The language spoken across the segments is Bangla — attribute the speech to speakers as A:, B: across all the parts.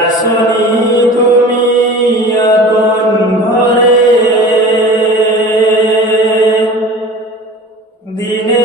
A: আসনি তুমি এখন ঘরে। দিনে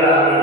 A: la